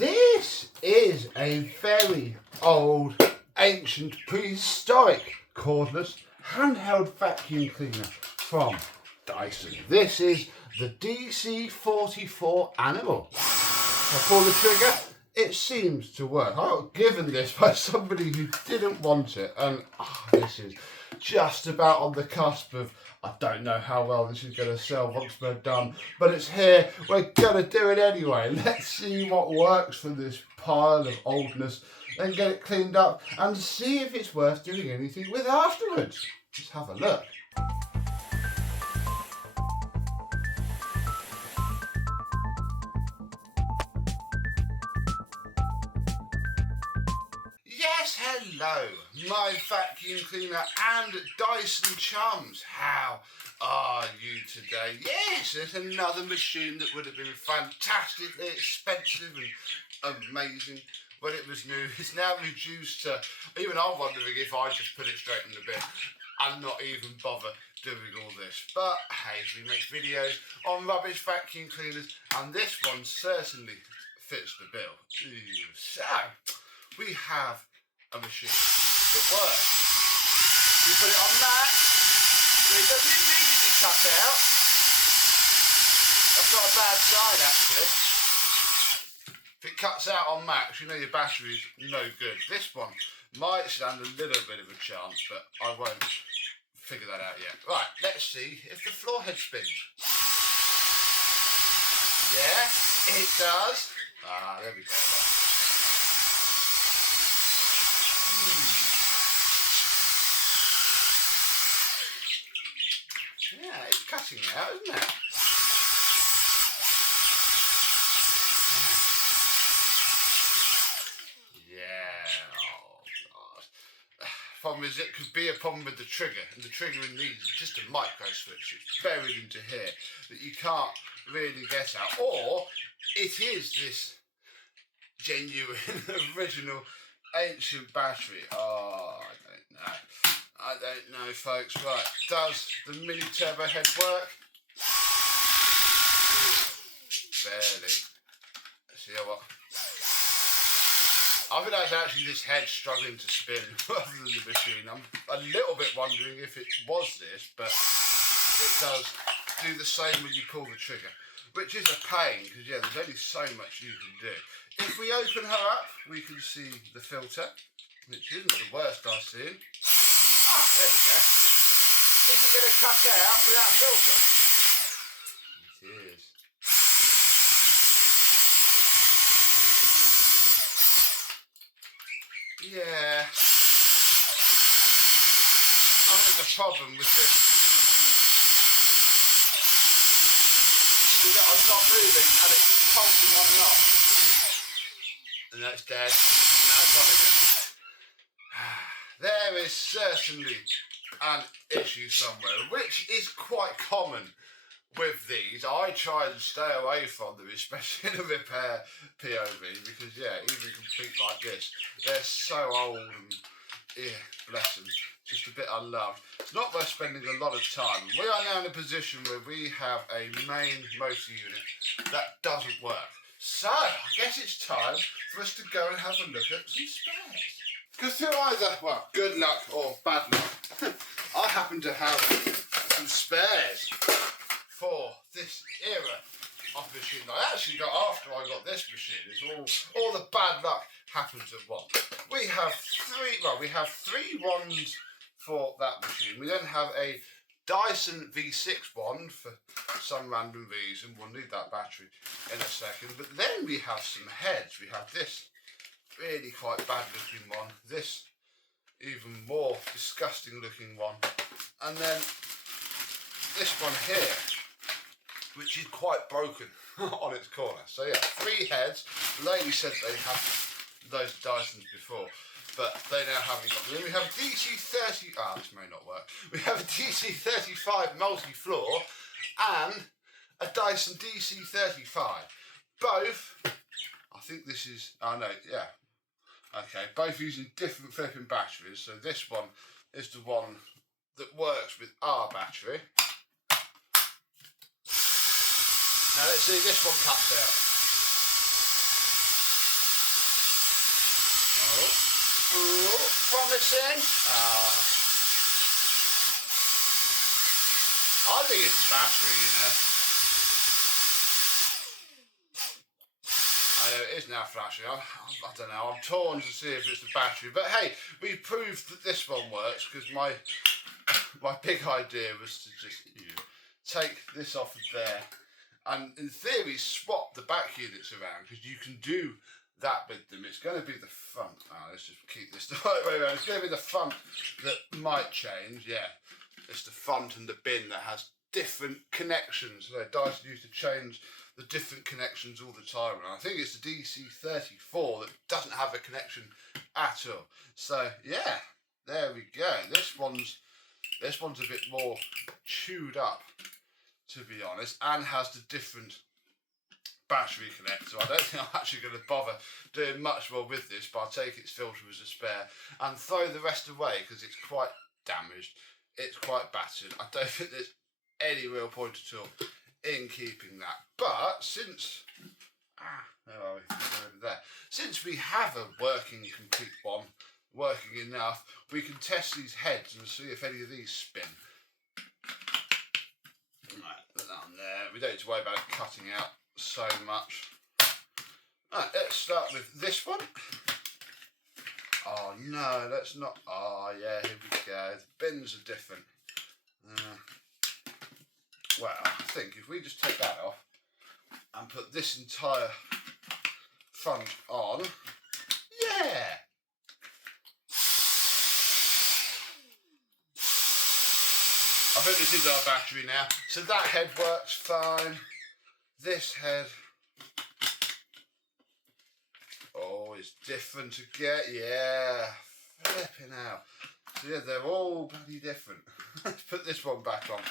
This is a very old, ancient, prehistoric cordless handheld vacuum cleaner from Dyson. This is the DC34 Animal. I pull the trigger, it seems to work. I got given this by somebody who didn't want it, and this is just about on the cusp of, I don't know how well this is going to sell once we're done, but it's here, we're going to do it anyway. Let's see what works for this pile of oldness, then get it cleaned up and see if it's worth doing anything with afterwards. Let's have a look. Yes, hello, my vacuum cleaner and Dyson chums. How are you today? Yes, there's another machine that would have been fantastically expensive and amazing when it was new. It's now reduced to, even I'm wondering if I just put it straight in the bin and not even bother doing all this. But hey, we make videos on rubbish vacuum cleaners, and this one certainly fits the bill. So, we have a machine that works. We put it on max, and it doesn't immediately cut out. That's not a bad sign, actually. If it cuts out on max, you know your battery's no good. This one might stand a little bit of a chance, but I won't figure that out yet. Right, let's see if the floor head spins. Yeah, it does. There we go. Yeah, it's cutting out, isn't it? Yeah, oh God. Problem is, it could be a problem with the trigger, and the trigger in these is just a micro switch. It's buried into here that you can't really get out. Or it is this genuine, original, ancient battery. Oh, I don't know, folks. Right, does the mini turbo head work? Ooh, barely. Let's see what. I think that's actually this head struggling to spin rather than the machine. I'm a little bit wondering if it was this, but it does do the same when you pull the trigger, which is a pain because, yeah, there's only so much you can do. If we open her up, we can see the filter, which isn't the worst I've seen. There we go. Is it going to cut out without filter? It is. Yeah. I think there's a problem with this. See that I'm not moving and it's pulsing on and off. And now it's dead. And now it's on again. There is certainly an issue somewhere, which is quite common with these. I try and stay away from them, especially in a repair POV, because, yeah, even complete like this, they're so old and, yeah, bless them, just a bit unloved. It's not worth spending a lot of time. We are now in a position where we have a main motor unit that doesn't work. So, I guess it's time for us to go and have a look at some spares. Because through either, well, good luck or bad luck, I happen to have some spares for this era of machine. I actually got after I got this machine. It's all the bad luck happens at once. We have three wands for that machine. We then have a Dyson V6 wand for some random reason. We'll need that battery in a second. But then we have some heads. We have this really quite bad looking one, this even more disgusting looking one, and then this one here, which is quite broken on its corner. So yeah, three heads. The lady said they had those Dysons before, but they now haven't got them. Then we have DC30, this may not work. We have a DC35 multi-floor and a Dyson DC35. Both, I think this is, okay, both using different flipping batteries. So this one is the one that works with our battery. Now let's see, this one cuts out. Oh, promising. I think it's the battery, you know. I know it is now flashing. I don't know. I'm torn to see if it's the battery. But hey, we proved that this one works because my big idea was to just take this off of there and in theory swap the back units around because you can do that with them. It's going to be the front. Let's just keep this the right way around. It's going to be the front that might change. Yeah, it's the front and the bin that has different connections. So Dyson used to change the different connections all the time, and I think it's the DC35 that doesn't have a connection at all. So yeah, there we go. This one's a bit more chewed up, to be honest, and has the different battery connector. I don't think I'm actually going to bother doing much more with this, but I'll take its filter as a spare and throw the rest away because it's quite damaged, it's quite battered. I don't think there's any real point at all in keeping that. But since where are we? Over there. Since we have a working complete one, working enough, we can test these heads and see if any of these spin. Right, put that on there. We don't need to worry about it cutting out so much. Right, let's start with this one. Oh no, that's not. Oh yeah, here we go. The bins are different. Well, I think if we just take that off and put this entire front on, yeah. I think this is our battery now. So that head works fine. This head, oh, it's different again. Yeah, flipping out. So yeah, they're all bloody different. Let's put this one back on.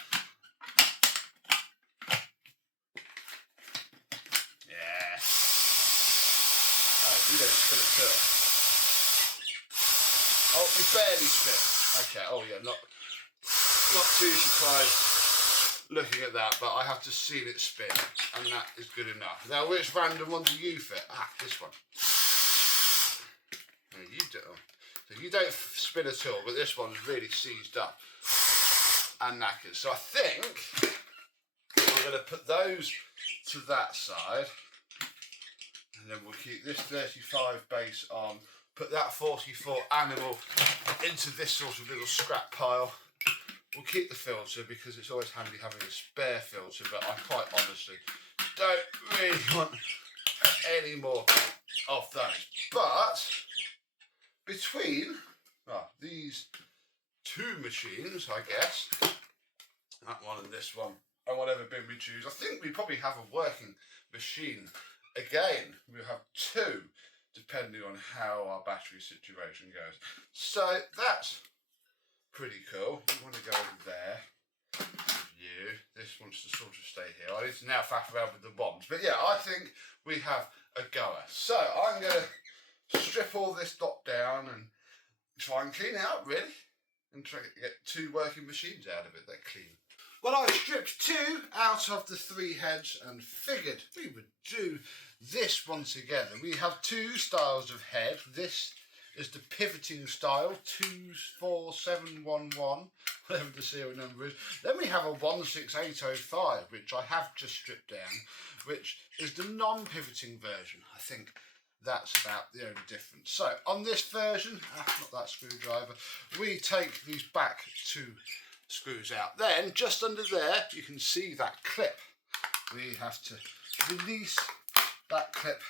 Yeah. Oh, we don't spin at all. Oh, we barely spin. Okay. Oh yeah, not too surprised looking at that, but I have to see it spin, and that is good enough. Now, which random one do you fit? This one. No, you don't. So you don't spin at all, but this one's really seized up and knackered. So I think I'm going to put those to that side, and then we'll keep this 35 base on, put that 44 animal into this sort of little scrap pile. We'll keep the filter because it's always handy having a spare filter, but I quite honestly don't really want any more of those. But between these two machines, I guess, that one and this one, and whatever bin we choose, I think we probably have a working machine. Again, we'll have two, depending on how our battery situation goes. So that's pretty cool. We want to go over there. You. This wants to sort of stay here. I need to now faff around with the wands. But yeah, I think we have a goer. So I'm going to strip all this dot down and try and clean it out, really. And try to get two working machines out of it. They're clean. Well, I stripped two out of the three heads and figured we would do this one together. We have two styles of head. This is the pivoting style, 24711, whatever the serial number is. Then we have a 16805, which I have just stripped down, which is the non-pivoting version. I think that's about the only difference. So on this version, not that screwdriver, we take these back two screws out. Then just under there, you can see that clip. We have to release that clip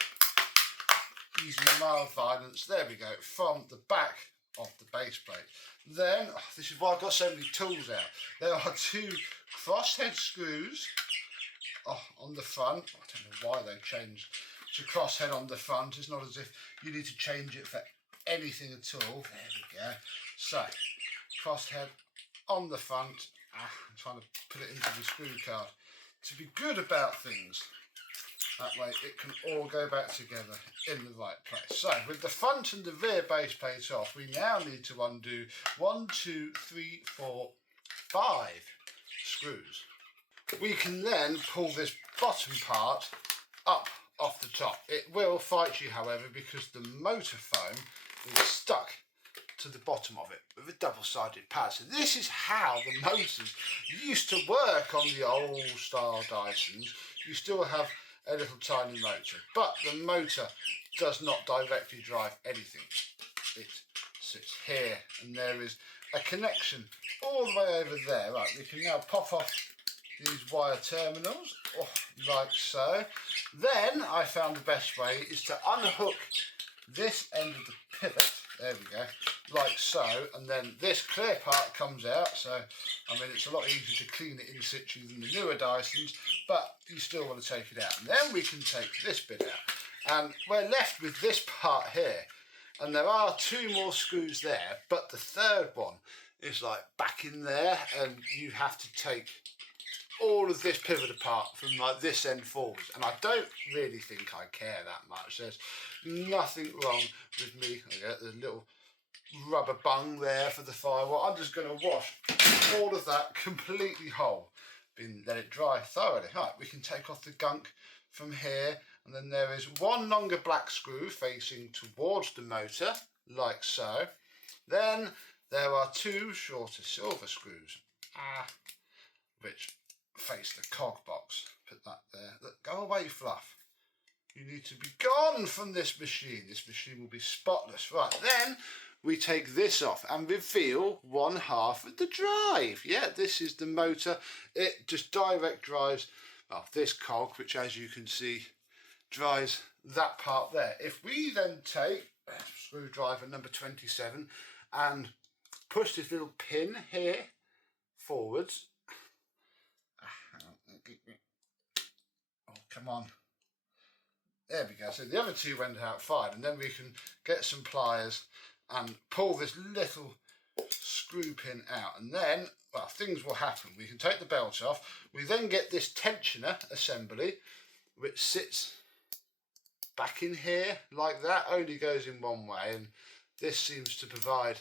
using mild violence, there we go, from the back of the base plate. Then, this is why I've got so many tools out. There are two crosshead screws on the front. I don't know why they changed to crosshead on the front. It's not as if you need to change it for anything at all. There we go. So, crosshead on the front. I'm trying to put it into the screw card. To be good about things, that way it can all go back together in the right place. So with the front and the rear base plates off, we now need to undo 1, 2, 3, 4, 5 screws. We can then pull this bottom part up off the top. It will fight you, however, because the motor foam is stuck to the bottom of it with a double-sided pad. So this is how the motors used to work on the old style Dysons. You still have a little tiny motor, but the motor does not directly drive anything. It sits here, and there is a connection all the way over there. Right, we can now pop off these wire terminals, like so. Then I found the best way is to unhook this end of the pivot, there we go, like so, and then this clear part comes out. So I mean, it's a lot easier to clean it in situ than the newer Dysons, but you still want to take it out. And then we can take this bit out, and we're left with this part here, and there are 2 more screws there, but the third one is like back in there, and you have to take all of this pivot apart from like this end forwards, and I don't really think I care that much. There's nothing wrong with me. I get the little rubber bung there for the firewall. I'm just going to wash all of that completely whole, let it dry thoroughly. Right, we can take off the gunk from here, and then there is 1 longer black screw facing towards the motor, like so. Then there are 2 shorter silver screws, which face the cog box. Put that there. Look, go away, Fluff. You need to be gone from this machine. This machine will be spotless. Right, then we take this off and reveal 1/2 of the drive. Yeah, this is the motor. It just direct drives this cog, which, as you can see, drives that part there. If we then take screwdriver number 27 and push this little pin here forwards. Oh, come on. There we go. So the other 2 went out fine, and then we can get some pliers and pull this little screw pin out, and then, well, things will happen. We can take the belt off. We then get this tensioner assembly, which sits back in here like that, only goes in one way, and this seems to provide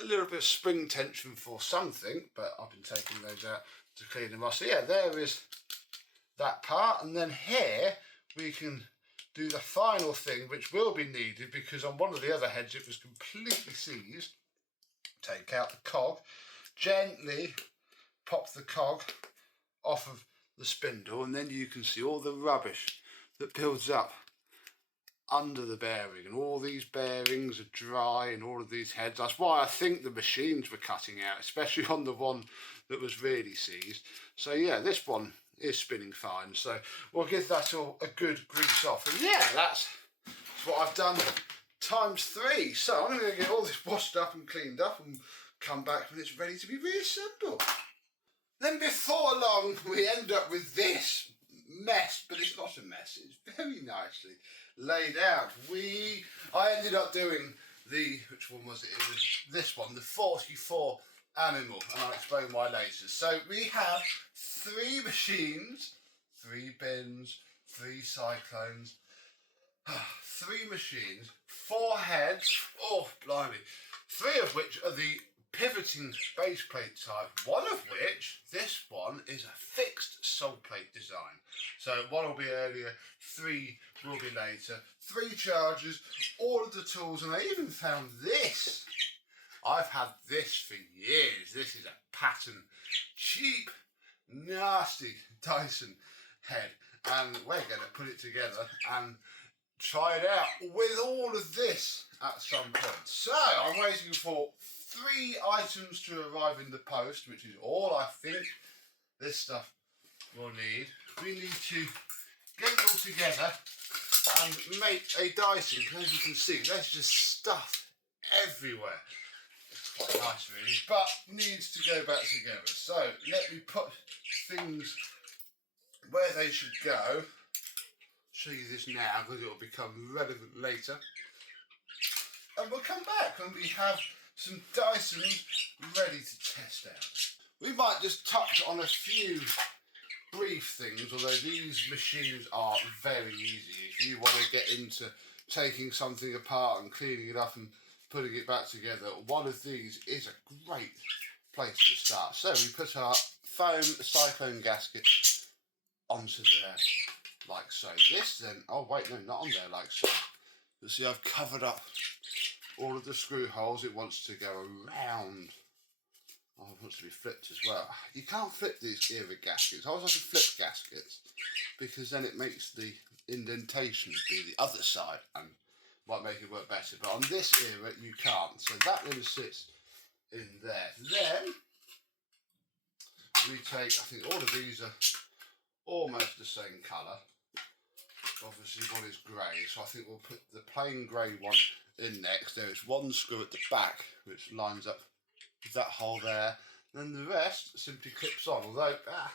a little bit of spring tension for something, but I've been taking those out to clean them off. So yeah, there is that part, and then here we can do the final thing, which will be needed because on one of the other heads it was completely seized. Take out the cog, gently pop the cog off of the spindle, and then you can see all the rubbish that builds up under the bearing, and all these bearings are dry and all of these heads. That's why I think the machines were cutting out, especially on the one that was really seized. So yeah, this one is spinning fine, so we'll give that all a good grease off, and yeah, that's what I've done ×3. So I'm going to get all this washed up and cleaned up and come back when it's ready to be reassembled. Then before long we end up with this mess, but it's not a mess, it's very nicely laid out. I ended up doing which one was it? It was this one, the 44 animal, and I'll explain why later. So we have 3 machines, 3 bins, 3 cyclones, 3 machines, 4 heads, oh blimey, 3 of which are the pivoting base plate type, one of which, this one, is a fixed sole plate design. So 1 will be earlier, 3 will be later. 3 chargers, all of the tools, and I even found this. I've had this for years. This is a pattern, cheap, nasty Dyson head, and we're going to put it together and try it out with all of this at some point. So I'm waiting for 3 items to arrive in the post, which is all I think this stuff will need. We need to get it all together and make a Dyson. As you can see, there's just stuff everywhere. It's quite nice really, but needs to go back together. So let me put things where they should go. Show you this now because it will become relevant later. And we'll come back when we have some Dysons ready to test out. We might just touch on a few brief things, although these machines are very easy. If you want to get into taking something apart and cleaning it up and putting it back together, one of these is a great place to start. So we put our foam cyclone gasket onto there, like so. This then, oh wait, no, not on there like so. You see I've covered up all of the screw holes. It wants to go around. Oh, it wants to be flipped as well. You can't flip these era gaskets. I always like to flip gaskets because then it makes the indentation be the other side and might make it work better. But on this era, you can't. So that one sits in there. Then we take, I think all of these are almost the same colour. Obviously one is grey, so I think we'll put the plain grey one in next. There is one screw at the back which lines up with that hole there, and then the rest simply clips on. Although I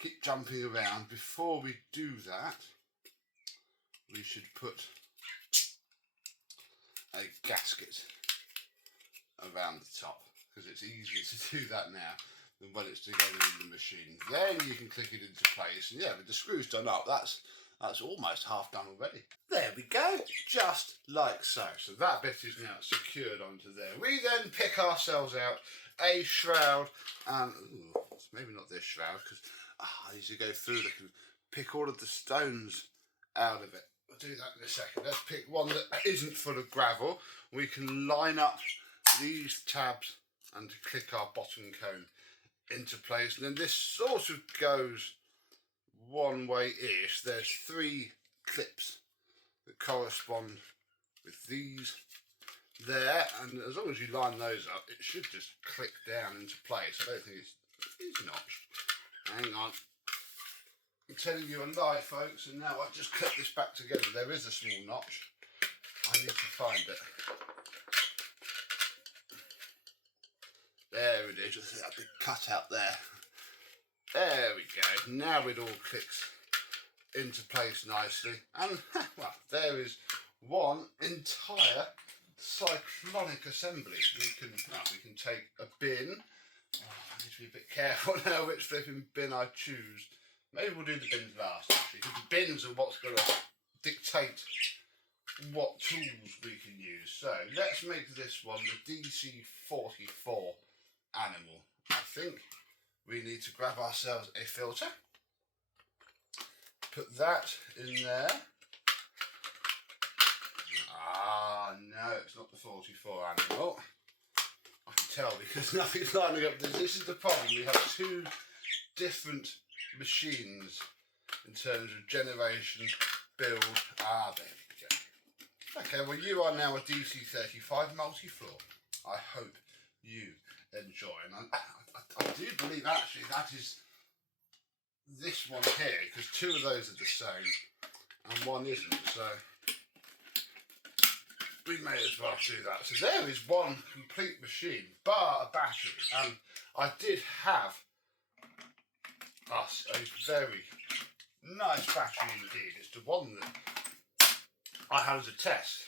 keep jumping around. Before we do that, we should put a gasket around the top, because it's easier to do that now than when it's together in the machine. Then you can click it into place, and yeah, with the screws done up, that's almost half done already. There we go, just like so. So that bit is now secured onto there. We then pick ourselves out a shroud, and ooh, maybe not this shroud, because as you go through, they can pick all of the stones out of it. I'll do that in a second. Let's pick one that isn't full of gravel. We can line up these tabs and click our bottom cone into place, and then this sort of goes one way-ish. There's 3 clips that correspond with these there, and as long as you line those up, it should just click down into place. I don't think it's notched. Hang on, I'm telling you a lie, folks, and now I've just clipped this back together. There is a small notch. I need to find it. There it is, just that big cutout there. There we go. Now it all clicks into place nicely, and well, there is one entire cyclonic assembly. We can take a bin. Oh, I need to be a bit careful now which flipping bin I choose. Maybe we'll do the bins last, actually, because the bins are what's going to dictate what tools we can use. So let's make this one the DC34 animal. I think we need to grab ourselves a filter, put that in there. Ah, no, it's not the 44 animal. I can tell because nothing's lining up. This is the problem. We have 2 different machines in terms of generation, build. Ah, there we go. Okay, well, you are now a DC35 multi-floor. I hope you enjoy. And I do believe actually that is this one here, because 2 of those are the same and one isn't, so we may as well do that. So there is one complete machine, bar a battery, and I did have us a very nice battery indeed. It's the one that I had as a test.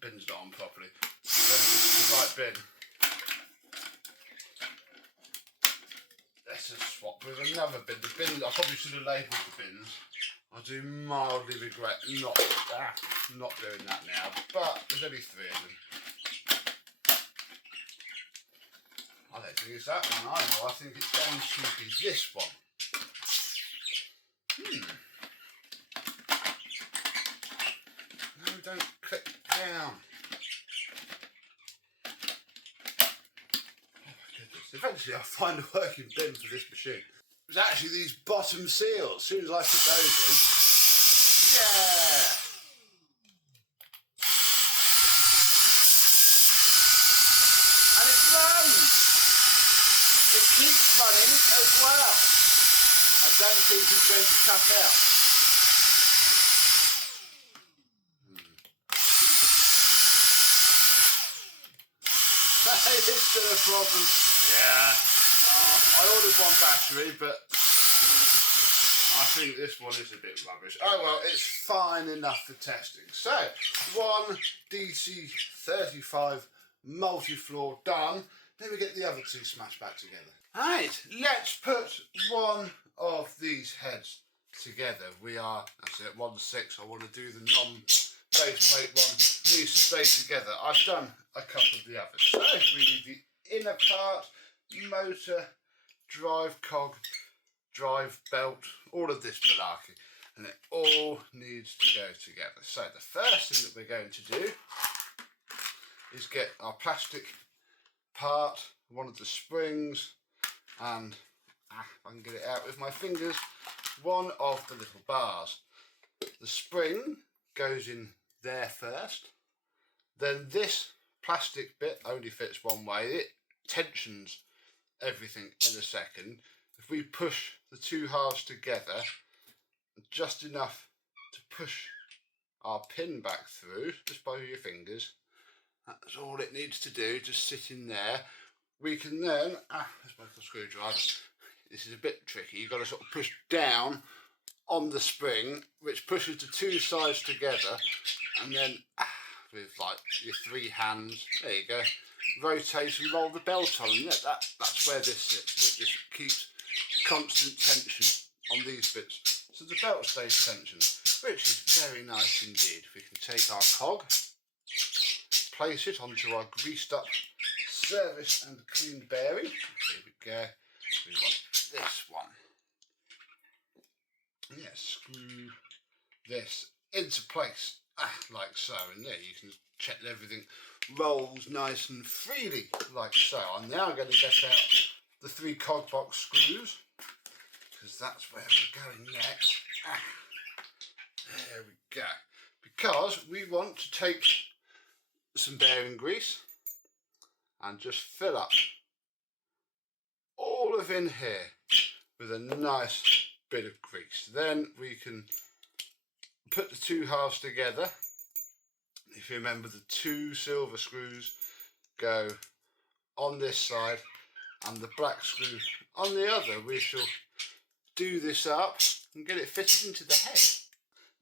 Bin's not on properly. I don't think this is the right bin. Let's just swap with another bin. The bin, I probably should have labelled the bins. I do mildly regret not doing that now, but there's only 3 of them. I don't think it's that one either. I think it's going to be this one. No, don't click down. Oh my goodness. Eventually I'll find a working bin for this machine. It's actually these bottom seals. As soon as I put those in, yeah! And it runs! It keeps running as well. I don't think it's going to cut out. It's still a problem. Yeah. I ordered one battery, but I think this one is a bit rubbish. Oh well, it's fine enough for testing. So, one DC35 multi-floor done. Then we get the other 2 smashed back together. Alright, let's put one of these heads together. We are, that's it, 1/6. I want to do the non-base plate one. Needs to stay together. I've done a couple of the others. So we need the inner part, motor, drive cog, drive belt, all of this malarkey. and it all needs to go together. So the first thing that we're going to do is get our plastic part, one of the springs, and if I can get it out with my fingers, one of the little bars. The spring goes in there first, then this plastic bit only fits one way. It tensions everything in a second. If we push the two halves together just enough to push our pin back through, just by your fingers, that's all it needs to do, just sit in there. We can then, there's my little screwdriver. This is a bit tricky. You've got to sort of push down on the spring, which pushes the two sides together, and then with like your three hands, there you go, rotate and roll the belt on, and that's where this sits. It just keeps constant tension on these bits, so the belt stays tensioned, which is very nice indeed. We can take our cog, place it onto our greased up, serviced and cleaned bearing. Here we go. We want this one. Yeah, screw this into place, like so, and there you can check that everything rolls nice and freely, like so. I'm now going to get out the 3 cog box screws, because that's where we're going next. There we go. Because we want to take some bearing grease and just fill up all of in here with a nice bit of grease. Then we can put the two halves together. If you remember, the 2 silver screws go on this side and the black screw on the other. We shall do this up and get it fitted into the head.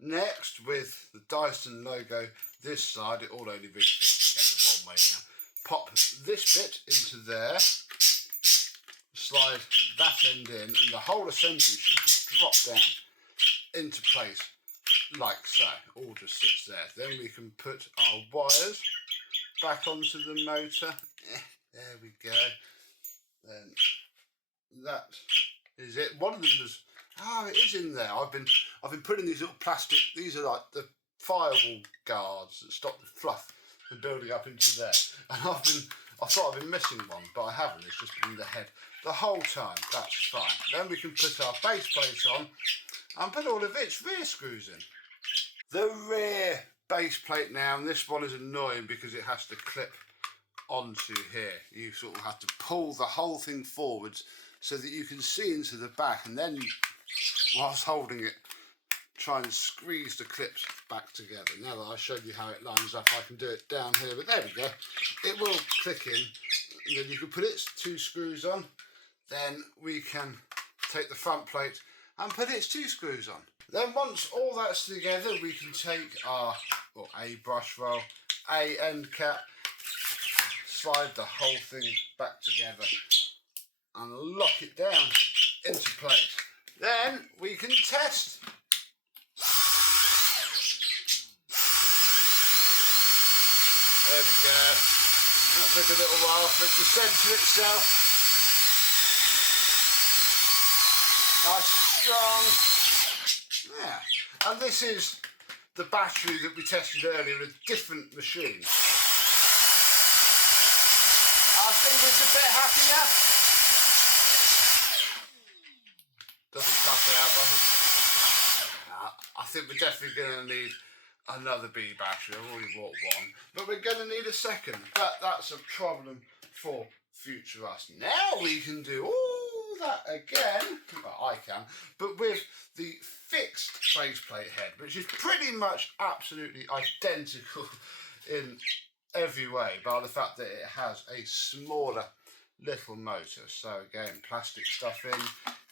Next, with the Dyson logo this side, it all only really fits together one way now. Pop this bit into there, slide that end in, and the whole assembly should just drop down into place like so. All just sits there. Then we can put our wires back onto the motor. There we go. Then that is it. One of them was, it is in there. I've been putting these little plastic, these are like the firewall guards that stop the fluff from building up into there. And I thought I've been missing one, but I haven't. It's just been in the head the whole time. That's fine. Then we can put our base plate on and put all of its rear screws in. The rear base plate now, and this one is annoying because it has to clip onto here. You sort of have to pull the whole thing forwards so that you can see into the back, and then whilst holding it, try and squeeze the clips back together. Now that I showed you how it lines up, I can do it down here, but there we go. It will click in, and then you can put its 2 screws on. Then we can take the front plate and put its 2 screws on. Then once all that's together, we can take our a brush roll, a end cap, slide the whole thing back together and lock it down into place. Then we can test. There we go. That took a little while for it to centre itself. Nice and strong. Yeah. And this is the battery that we tested earlier in a different machine. I think it's a bit happier. Doesn't cut it out, does it? I think we're definitely going to need another B battery. I've already bought one, but we're going to need a second. But that's a problem for future us. Now we can do all that again. Well, I can, but with the fixed faceplate head, which is pretty much absolutely identical in every way, bar the fact that it has a smaller little motor. So again, plastic stuff in,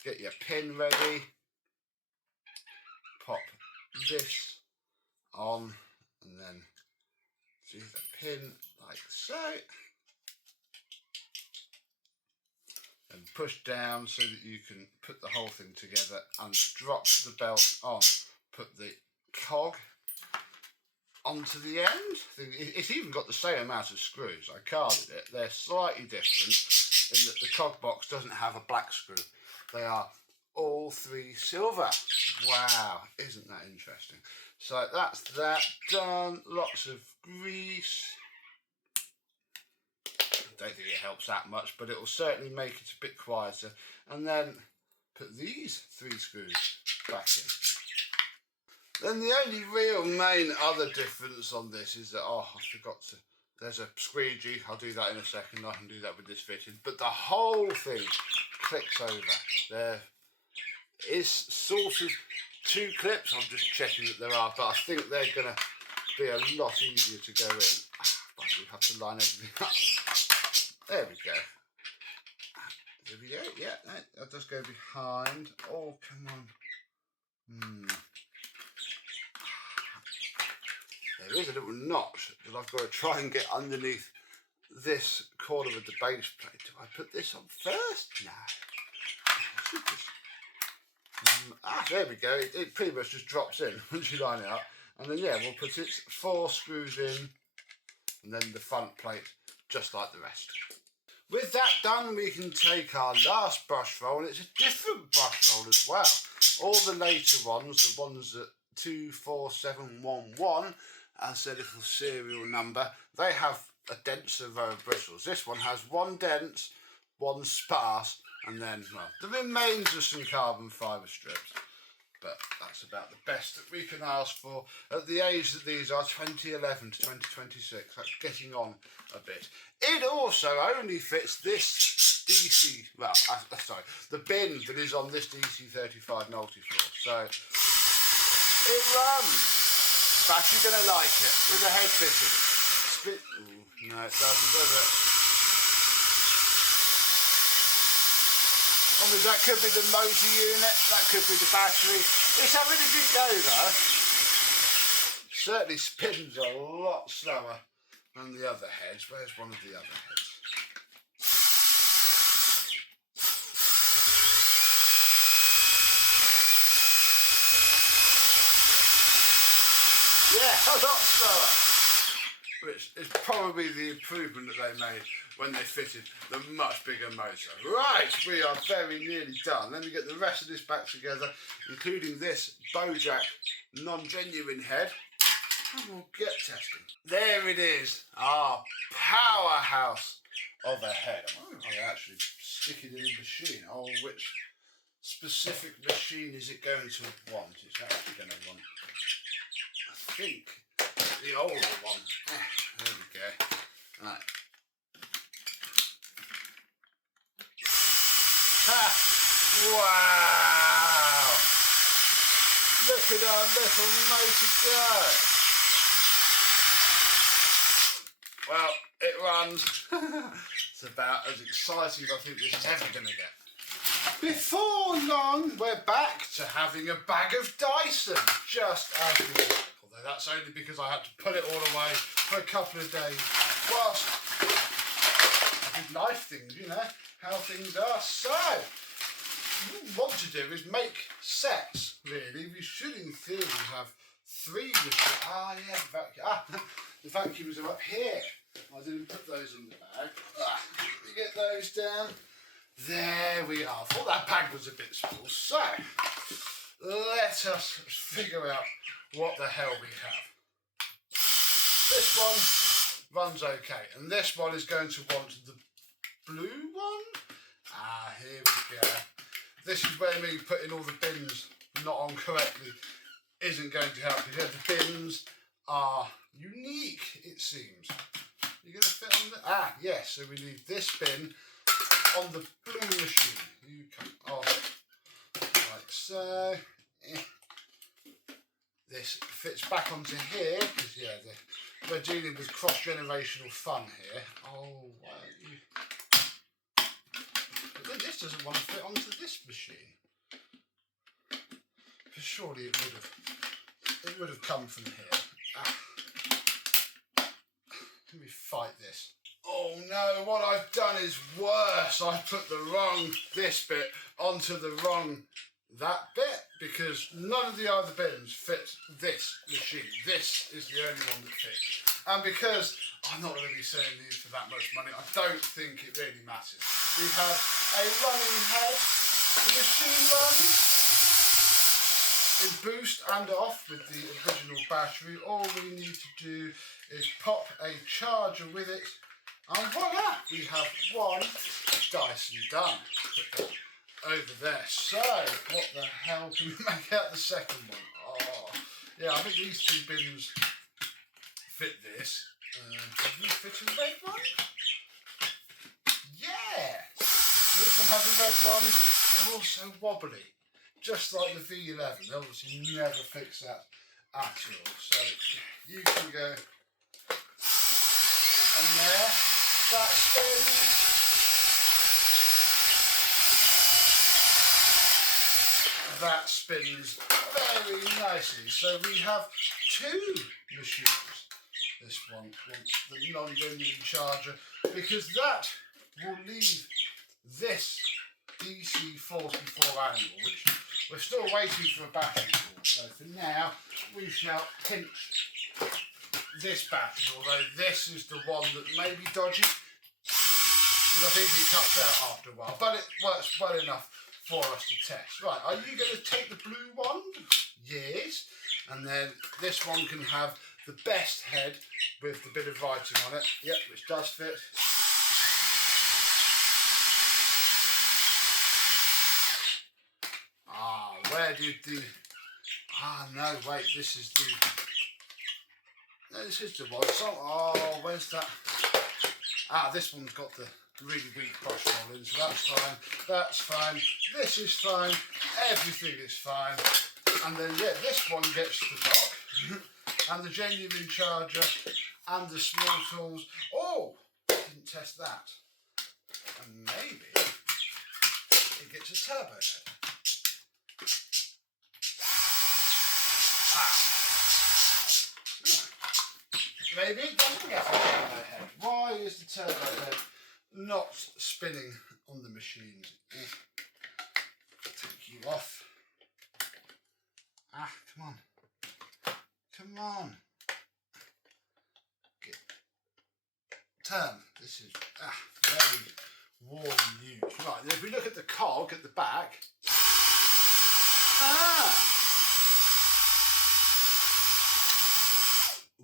get your pin ready, pop this on, and then do the pin like so, and push down so that you can put the whole thing together and drop the belt on. Put the cog onto the end. It's even got the same amount of screws. I carded it. They're slightly different in that the cog box doesn't have a black screw. They are all 3 silver. Wow, isn't that interesting? So that's that done. Lots of grease. I don't think it helps that much, but it will certainly make it a bit quieter. And then put these 3 screws back in. Then the only real main other difference on this is that, oh, I forgot to, there's a squeegee. I'll do that in a second. I can do that with this fitting. But the whole thing clicks over. There is sort of 2 clips. I'm just checking that there are, but I think they're going to be a lot easier to go in. I do have to line everything up. There we go. There we go. Yeah, that does go behind. Oh, come on. There is a little notch that I've got to try and get underneath this corner of the base plate. Do I put this on first? No. There we go. It pretty much just drops in once you line it up. And then, yeah, we'll put its 4 screws in and then the front plate just like the rest. With that done, we can take our last brush roll, and it's a different brush roll as well. All the later ones, the ones that 24711 as their little serial number, they have a denser row of bristles. This one has 1 dense, 1 sparse, and then, well, the remains of some carbon fibre strips. But that's about the best that we can ask for at the age that these are, 2011 to 2026. That's getting on a bit. It also only fits this DC, well, sorry, the bin that is on this DC35 multi-floor. So it runs. In fact, you're going to like it with a head fitting. Ooh, no, it doesn't, does it? Obviously, that could be the motor unit, that could be the battery. It's having a good go though. Certainly spins a lot slower than the other heads. Where's one of the other heads? Yeah, a lot slower. Which is probably the improvement that they made when they fitted the much bigger motor. Right, we are very nearly done. Let me get the rest of this back together, including this Bojack non-genuine head, and we'll get testing. There it is, our powerhouse of a head. I wonder if I actually stick it in a machine. Oh, which specific machine is it going to want? It's actually going to want, I think, the older one. There we go. Right. Ha! Wow! Look at our little motor go. Well, it runs. It's about as exciting as I think this is ever going to get. Before long, we're back to having a bag of Dyson, just as we like. Although that's only because I had to put it all away for a couple of days whilst I did life things, you know, how things are. So, what we want to do is make sets, really. We should, in theory, have 3 machines. The vacuums are up here. I didn't put those in the bag. Let me get those down. There we are. I thought that bag was a bit small. So, let us figure out what the hell we have. This one runs okay, and this one is going to want the blue one. Here we go. This is where me putting all the bins not on correctly isn't going to help, because the bins are unique, it seems. You're going to fit on the... yes, so we need this bin on the blue machine. You come off like so. This fits back onto here, because yeah, we're dealing with cross-generational fun here. Oh, why don't you... But then this doesn't want to fit onto this machine. Because surely it would have come from here. Let me fight this. Oh no, what I've done is worse. I put this bit onto the wrong that bit, because none of the other bins fit this machine. This is the only one that fits. And because I'm not going to be selling these for that much money, I don't think it really matters. We have a running head, The machine runs in boost and off with the original battery. All we need to do is pop a charger with it, and voila, we have one Dyson done. Put that over there. So, what the hell can we make out the second one? Oh, yeah, I think these two bins fit this. Can we fit a red one? Yeah! This one has a red one. They're also wobbly, just like the V11. They obviously never fix that at all. So you can go on there. That spins. That spins very nicely. So we have two machines. This one wants the non-genuine charger because that will leave this DC34 angle, which we're still waiting for a battery for. So for now, we shall pinch this battery, although this is the one that may be dodgy, because I think it cuts out after a while, but it works well enough for us to test. Right, are you going to take the blue one? Yes. And then this one can have the best head with the bit of writing on it. Yep, which does fit. Where did the... no, wait, this is the... No, this is the one. So, where's that? This one's got the really weak brush roll in, so that's fine. That's fine. This is fine. Everything is fine. And then, yeah, this one gets the dock. And the genuine charger. And the small tools. Oh! Didn't test that. And maybe it gets a turbo head. Maybe it doesn't get a turbo head. Why is the turbo head not spinning on the machines? Take you off. Come on. Come on. Turn. This is very worn and used. Right, if we look at the cog at the back.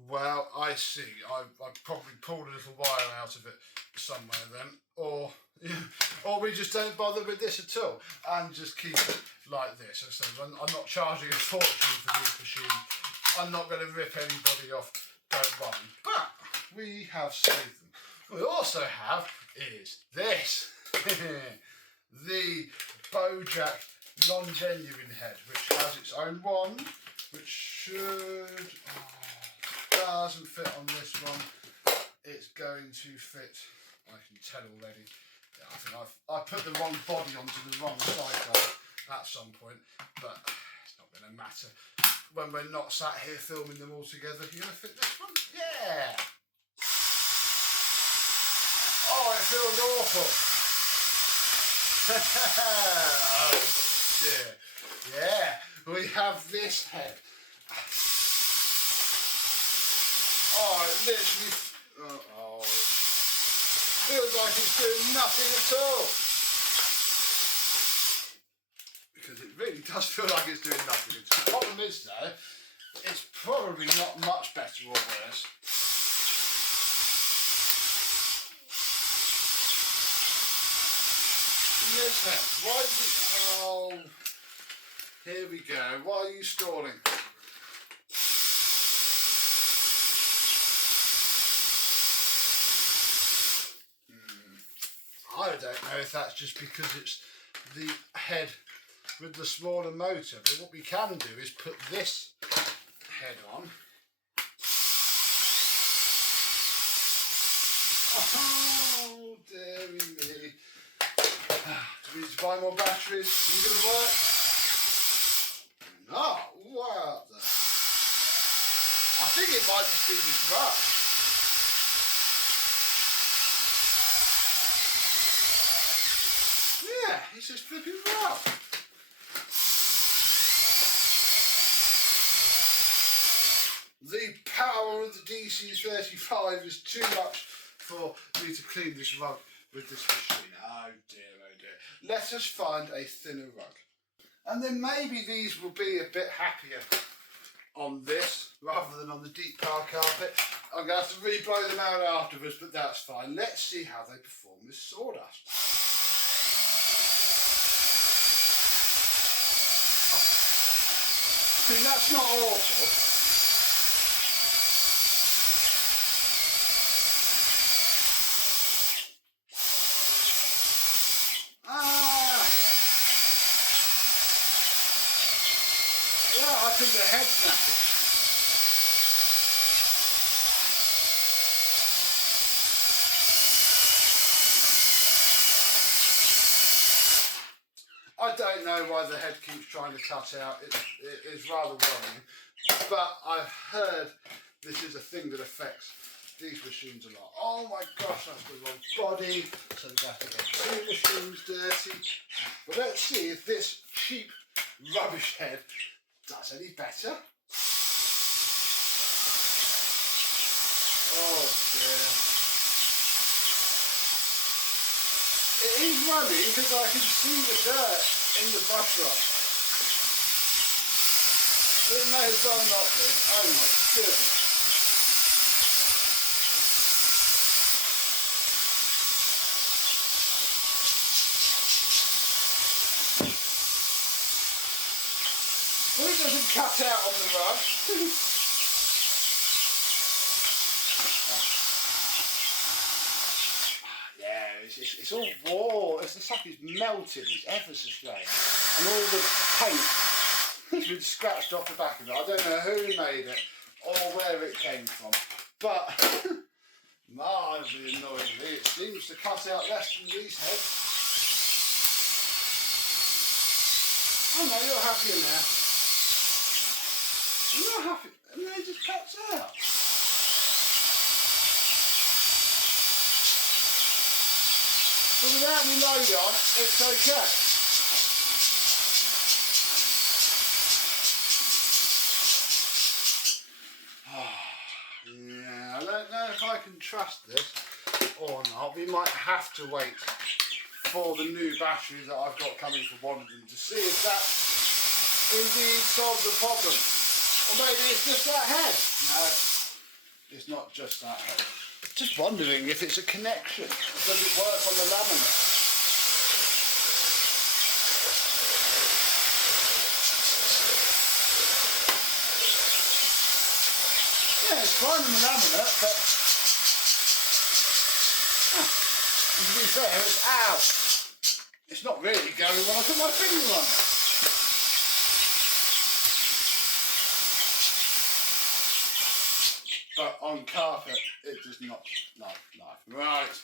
Well, I see. I probably pulled a little wire out of it somewhere then, or we just don't bother with this at all and just keep it like this. So I'm not charging a fortune for these machines. I'm not going to rip anybody off. Don't worry. But we have saved them. What we also have is this, the Bojack non-genuine head, which has its own wand, which should. Doesn't fit on this one. It's going to fit. I can tell already. Yeah, I think I put the wrong body onto the wrong side at some point, but it's not going to matter when we're not sat here filming them all together. You're going to fit this one? Yeah. Oh, it feels awful. Oh dear. Yeah, we have this head. Oh, it literally feels like it's doing nothing at all. Because it really does feel like it's doing nothing at all. The problem is though, it's probably not much better or worse. This head, why is it... Oh, here we go. Why are you stalling? I don't know if that's just because it's the head with the smaller motor, but what we can do is put this head on. Oh, dearie me. Do we need to buy more batteries? Are you going to work? No, what the... I think it might just be this rush. Yeah, it's just flipping rough. The power of the DC35 is too much for me to clean this rug with this machine. Oh dear, oh dear. Let us find a thinner rug. And then maybe these will be a bit happier on this rather than on the deep pile carpet. I'm going to have to re-blow them out afterwards, but that's fine. Let's see how they perform with sawdust. See, that's not awful. Yeah, I think the head's knackered. I don't know why the head keeps trying to cut out. It is rather worrying. But I've heard this is a thing that affects these machines a lot. Oh my gosh, that's the wrong body. So we have to get two machines dirty. But let's see if this cheap rubbish head does any better. Oh dear. It is running because I can see the dirt in the brush rod. But it may as well not be. Oh my goodness. Well, it doesn't cut out on the rug. Yeah, it's all raw. It's like it's melted. It's ever so strange. And all the paint has been scratched off the back of it. I don't know who made it or where it came from. But, mildly annoyingly, it seems to cut out less than these heads. Oh no, you're happier now. You're happy, and then it just cuts out. But without any load on, it's okay. Yeah, I don't know if I can trust this or not. We might have to wait for the new battery that I've got coming from one of them to see if that indeed solves the problem. Or maybe it's just that head. No, it's not just that head. Just wondering if it's a connection. Does it work on the laminate? Yeah, it's fine on the laminate, but to be fair, it's out. It's not really going when I put my finger on it. But on carpet, it does not like life. Right.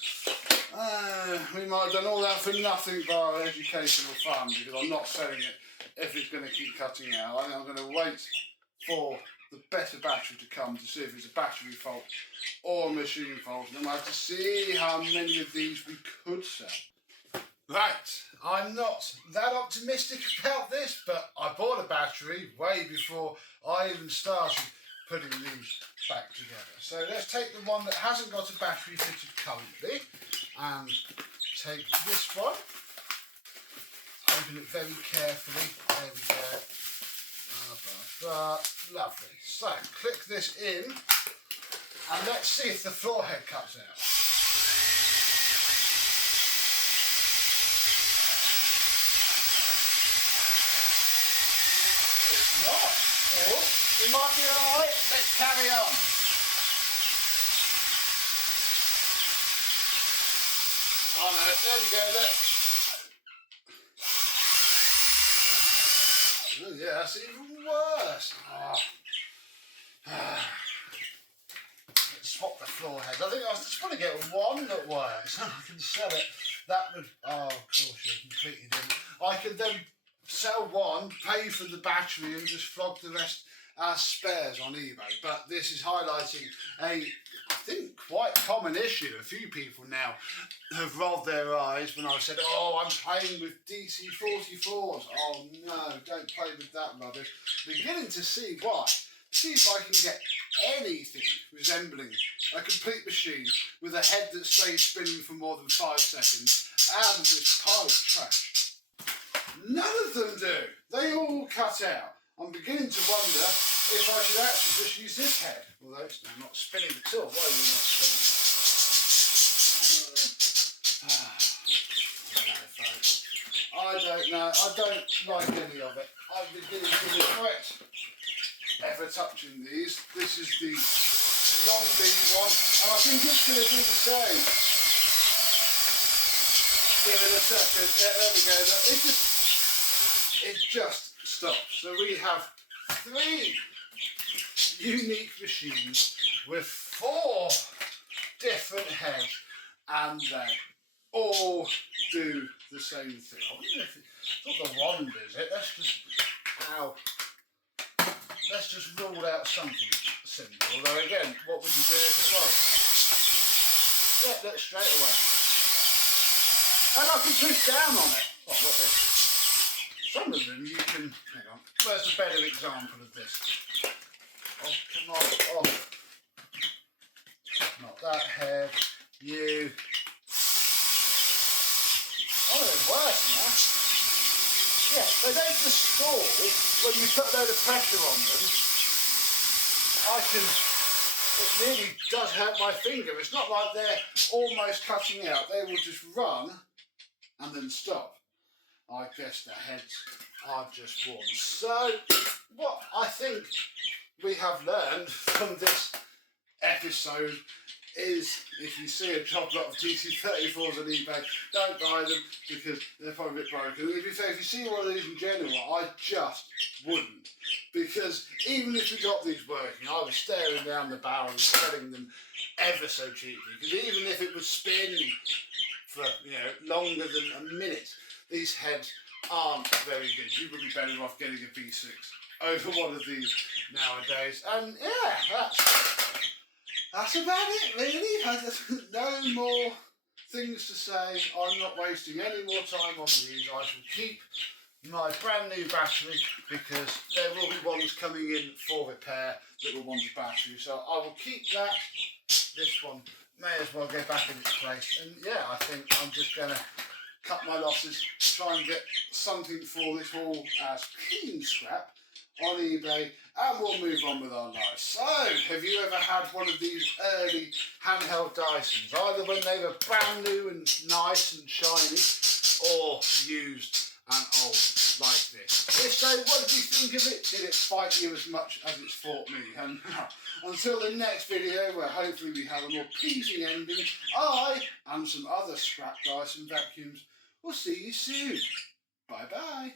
We might have done all that for nothing by our educational fund because I'm not selling it if it's going to keep cutting out. I think I'm going to wait for the better battery to come to see if it's a battery fault or a machine fault. And then we'll have to see how many of these we could sell. Right. I'm not that optimistic about this, but I bought a battery way before I even started putting these back together. So let's take the one that hasn't got a battery fitted currently and take this one. Open it very carefully. There we go. Lovely. So click this in and let's see if the floor head cuts out. It's not. Oh. We might be alright, let's carry on. Oh no, there we go, look. Oh yeah, that's even worse. Let's swap the floor heads. I think I just want to get one that works. I can sell it. That would, oh of course you completely didn't. I could then sell one, pay for the battery and just flog the rest as spares on eBay, but this is highlighting a, I think, quite common issue. A few people now have rolled their eyes when I said, oh, I'm playing with DC34s. Oh no, don't play with that rubbish. Beginning to see why. see if I can get anything resembling a complete machine with a head that stays spinning for more than 5 seconds out of this pile of trash. None of them do. They all cut out. I'm beginning to wonder if I should actually just use this head. Although it's now not spinning at all. Why are you not spinning? I don't know. I don't like any of it. I'm beginning to regret ever touching these. This is the non-B one, and I think it's going to do the same. Give it a second. Yeah, there we go. It just stops. So we have 3 unique machines with 4 different heads, and they all do the same thing. I wonder if it's not the wand, is it? Let's just rule out something simple. Although again, what would you do if it was? Yeah, look, straight away. And I can push down on it. Oh, look this. Some of them you can, hang on, where's a better example of this? Oh, come on, oh. Not that head, you. Oh, they're worse now. Yeah, they don't just stall when you put a load of pressure on them. It really does hurt my finger. It's not like they're almost cutting out. They will just run and then stop. I guess the heads are just worn. So, what I think we have learned from this episode is if you see a job lot of DC35s on eBay, don't buy them because they're probably a bit broken. If you see one of these in general, I just wouldn't. Because even if we got these working, I was staring down the barrel and selling them ever so cheaply. Because even if it was spinning for longer than a minute, these heads aren't very good. You would be better off getting a B6 over one of these nowadays. And yeah, that's about it really. No more things to say. I'm not wasting any more time on these. I shall keep my brand new battery because there will be ones coming in for repair that will want a battery. So I will keep that. This one may as well go back in its place. And yeah, I think I'm just going to cut my losses, try and get something for this all as clean scrap on eBay, and we'll move on with our lives. So, have you ever had one of these early handheld Dysons, either when they were brand new and nice and shiny, or used and old like this? If so, what did you think of it? Did it bite you as much as it's fought me? And until the next video, where hopefully we have a more pleasing ending, I and some other scrap Dyson vacuums will see you soon. Bye bye.